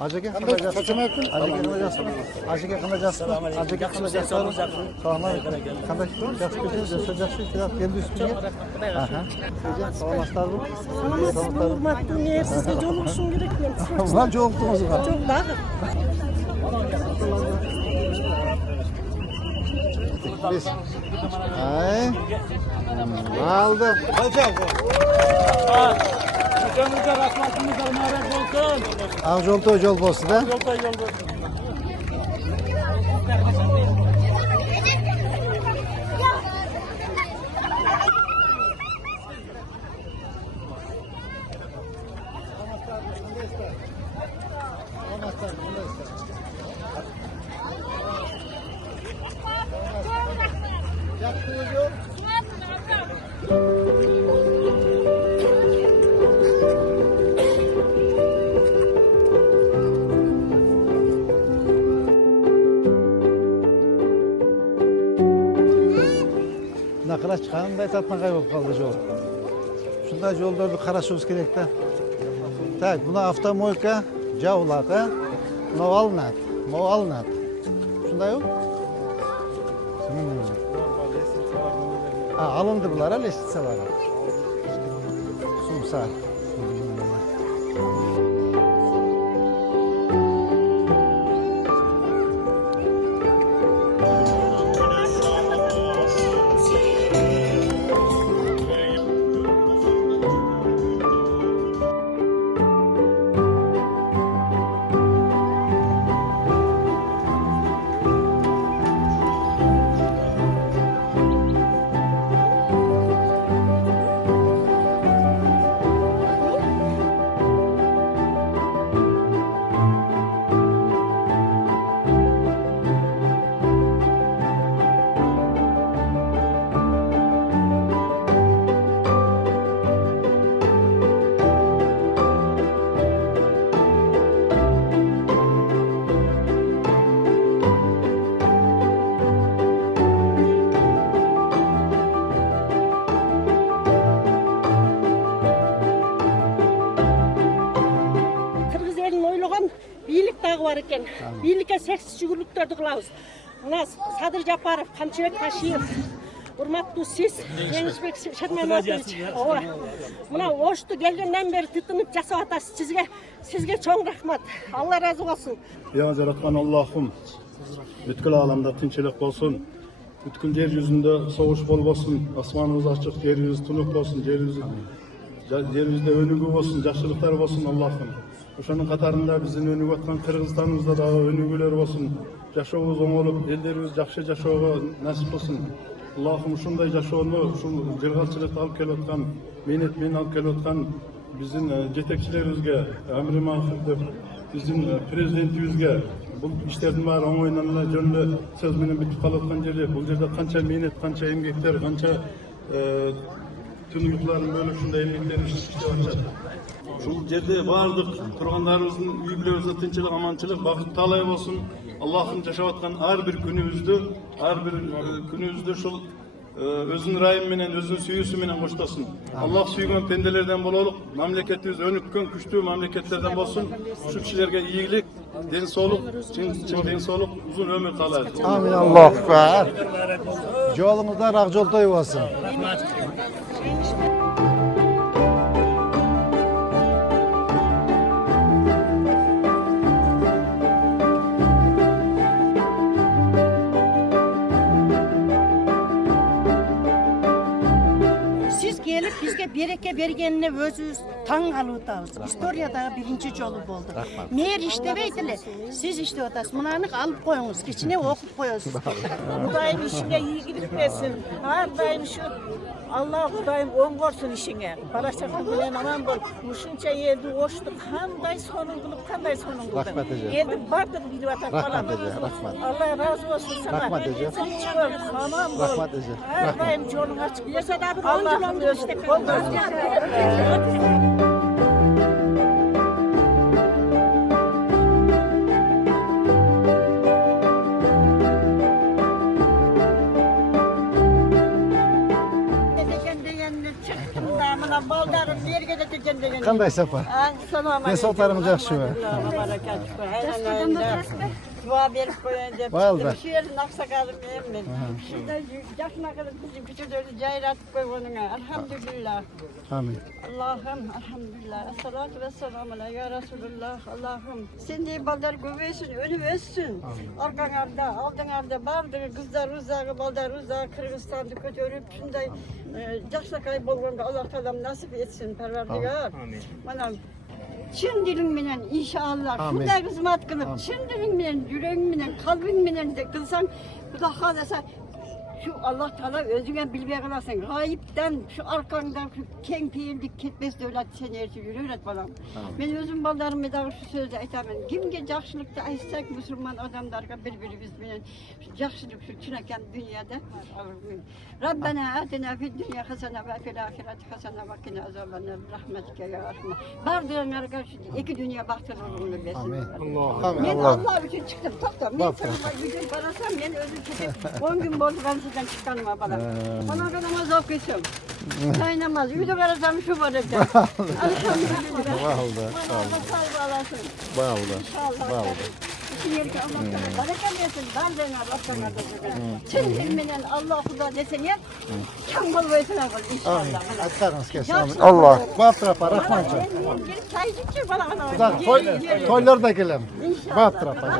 Acıke kılacağız. Acıke kılacağız. Acıke kılacağız. Acıke kılacağız. Tamam. Kandaş yapacağız. Kendi üstüne. Aha. Sağlamlaşlar bu. Sağlamlaşlar. Hurmatlı ne size olmuşsun gerekmiyor. Ulan çoğulttunuz mu? Çok daha. Biz. Ay. Aldı. Hocam. Hocamıza rahmetimiz mübarek olsun. Avjolto yol bolsun da. Yolda yol olsun. Nakıra çıkanında tatma kaybolup kaldı yol. Şunda yolda bir karışıyoruz gerek de. Tak, buna avtomoyka, javlaka, novalnat, movalnat. Şunda yok. Alındı bunlara, leşitse var. Sumsa. Var ekan. Birlikte seks жүгірліктерді қылауыз. Мына Садыр Жапаров, Қамшыбек Ташиев, Урматтуу сиз, Жеңишбек Шадмаматович. Мына ошты келгенден бері тытынып жасап атасыз. Sizге чоң рахмат. Алла разы болсын. Ya Жараткан Аллахым, бүткүл аламда тынчылык болсун. Бүткүл жер жүзүндө согуш болбосун. Асманыбыз ачык, жерибиз тунук болсун. Жерибизде өнүгүү болсун, жакшылыктар болсун Аллахым. Ошонун катарында биздин өнүгүп аткан Кыргызстаныбызда дагы өнүгүүлөр болсун. Жашообуз оңолуп, элдерибиз жакшы жашоого насип болсун. Аллахым ушундай жашоону, ушул жыргалчылыкты алып келип аткан, мээнет менен алып келип аткан биздин жетекчилерибизге, Амир Махов деп биздин президентибизге бул иштердин баары оңойнан эле жөн эле сөз менен бүтүп калып аткан жери. Бул жерде канча мээнет, канча эмгектер, канча түнүктөрдүн бөлүп ушундай эмгектер иштеп атышат. Ушул жерде баардык тургандарыбыздын үй бүлөбүздө тынчылык, аманчылык, бакыт таалай болсун. Аллахым жашап аткан ар бир күнүбүздү ушул өзүнүн ырайымы менен, өзүнүн сүйүүсү менен коштосун. Аллах сүйгөн пенделерден бололук, мамлекетибиз өнүккөн, күчтүү мамлекеттерден болсун. Ушул кишилерге ийгилик, ден соолук, чын ден соолук, узун өмүр каалайбыз. Amin Allahu Ekber. Yolumuzdan Akjoltoy olsun. Bizge bereke bergenine özüz taң kalып atабыз. Историядағы birinci жолу болды. Мэр иштебейтілі, siz işте отасыз. Мынаны алып қойыңыз, кечине оқып қойыңыз. Құдайым işine iyilik versin. Ardayım şu Allah Құдайым оң көрсün işine. Baraşakan bilen aman bol. Ушунча елді оштық. Қандай сонун кылып, қандай сонун кылдың. Елді бардық биліп атат балам. Allah razı olsun sana. Tinç bol, aman bol. Ardayım жолуң açık. Allah'ım özü. Baldarın bir gece tükende Qanday safar? Assalomu alaykum. Ne sotarım yaxshi va? Duo berib qo'yay deb Bo'ldi. chiqdim. Shu yerni oqsaqalim men. Shunda yaxna qilib bizim kuchlarni jayratib qo'yganinga alhamdulillah. Amin. Allah'ım elhamdülillah. Esselatu vesselamu ala ya Resulullah. Allah'ım sen de baldar göbeysin, önü össün. Arkanarda, aldınarda bardı kızlar uzağı, baldar uzağı Kırgızistan'da götürüp şunday жақсақай болғанда Allah Teala nasip etsin Perverdigar. Amin. Bana çın dilim bilen inşallah Amin. şunday hizmet kılıp çın dilim bilen, yüreğim bilen, kalbim bilen de kılsan bu da halasa şu Allah Teala özüne bilmeye kalarsan gayipten şu arkanda şu keng peyirlik ketmez devlet seni erti yürüyüret bana. Ben özüm ballarımı da şu sözde aytamın. Kimge jakşılıkta aytsak Müslüman adamlarga birbirimiz bilen şu jakşılık şu çınakam dünyada. Rabbena atina fid dünya hasene ve fil ahireti hasene ve kina azabannar rahmetike ya rahmet. Bardığınlarga şu iki dünya bahtırlılığını versin. Amin. Allah. Amin. Ben Allah. Allah için çıktım. Toplam. Ben Bak, sana gücüm parasam ben özüm çıkıp 10 gün oldu ben sizden çıkanıma bana. Bana kadar zor geçiyorum. Kaynamaz. Yüzü karasam şu var evde. Elhamdülillah. Bağıldı. Bana sağ olasın. Bağıldı. İnşallah. Bağıldı. İşin yeri ki Allah sana bereket versin. Ben Allah sana da versin. Tüm ilminen Allah huda desen ya. Kambal versin akıl inşallah. Atlarınız kesin. Amin. Yaxşı. Allah. Bahtırapa rahmanca. Ben bir çay içeceğim bana. Toylar da gelem. İnşallah. Bahtırapa.